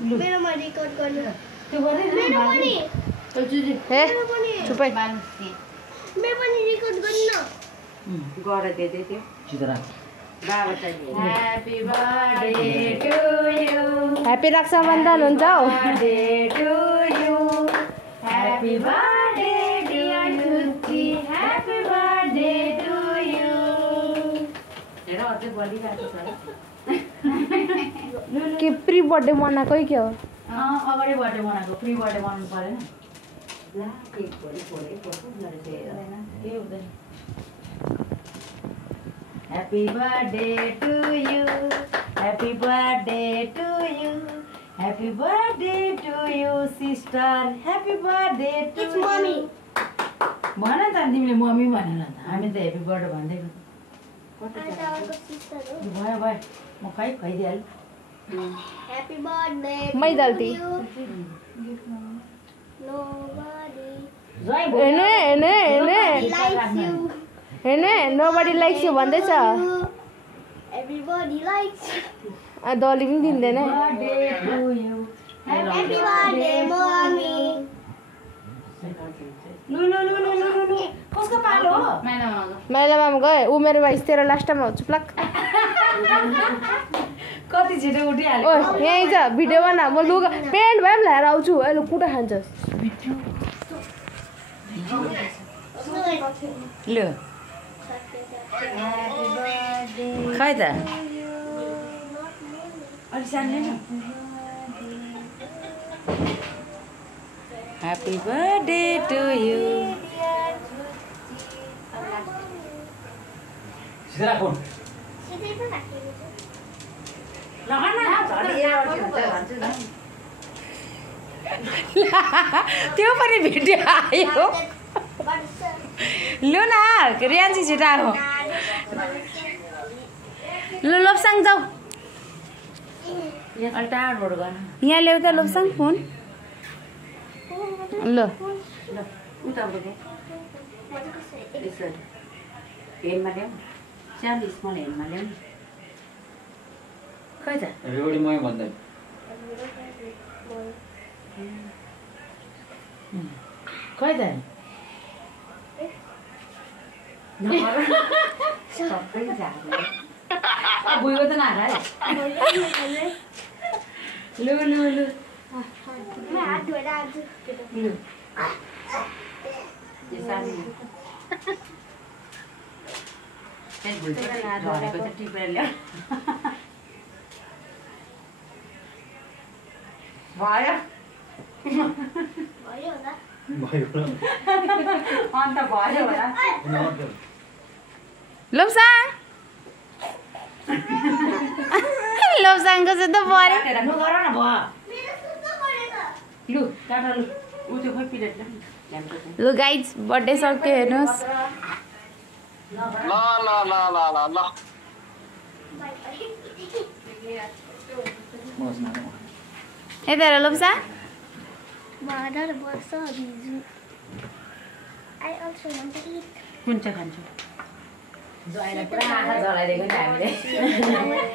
मेरोमा रेकर्ड गर्नु त्यो गर्दैन मेरो पनि हे चुपै मेरो पनि रेकर्ड गर्नु गरे दे त्यो चितरा बाबा चाहिँ happy birthday to you happy Rakshabandhan हुन्छ हौ birthday to you happy birthday dear युजी ह्यापी बर्थडे टु यु हेर अझै बलिरहेको छ के प्री बर्थडे मनाएकै के हो अगाडि बर्थडे बनाएको प्री बर्थडे बनाउनु परेन ला केक भोलि फोडे फोटो गरेर हेर्दैन के हुँदैन happy birthday to you happy birthday to you happy birthday to you sister happy birthday to it's mummy भन त तिमीले मम्मी भनेन त हामी त ह्यापी बर्थडे भन्दैको आटाको सिस्टर हो भयो भयो म खाइदिइहाल्छु हैप्पी बर्थडे मै गल्ती नोबडी जय हेर्नु हेर्नु हेर्नु likes you हेर्नु नोबडी लाइक्स यु भन्दैछ everybody likes you दली पनि दिँदैन birthday to you happy birthday mommy लु लु लु लु लु लु कसको पालो हो माइलामा गए ऊ मेरो भाइ तेरो लास्ट टाइम हो चुप्लाक कति छिटो उठिहाल्यो ओ यहीँ छ भिडियो बना म लुगा पेन्ट भए पनि ल्याएर आउँछु अहिले कुटा खान्छस् लु खै त अलि सानो happy birthday to you Chitra phone सिधै पो राखेको त्यो पनि भिडियो आयो लु न रियान्सी छिटो आयो ल लोप्साङ जाऊ अलि टाढोबाट गर्नु यहाँ ल्याउ त लोप्साङ फोन ल उताबाट हेनमा ल्याऊ सानो स्मल हेनमा ल्याऊ खै त एभ्रीबडी मै भन्दै खै त सबै झार्यो भुइँको त नहाल है लु लु लु मैं हात धोएर आउँछु लु यो सानो झरेको चाहिँ टिपेर ल्याऊ भयो भयो होला भयो अन्त भयो होला लोप्साङ लोप्साङको चाहिँ त पऱ्यो लु गर न भयो मेरो सुत्नु पर्यो त लु टाटा लु ऊ त्यो खोइ प्लेट लु गाइज बर्थडे सक्यो हेर्नुहोस् ल ल ल ल ल ल यता हेर लोप्सा 12 वर्ष भिजु I also want to eat कुन चाहिँ खान्छु जयलाई पुरा आँखा जलाइदिएको नि हामीले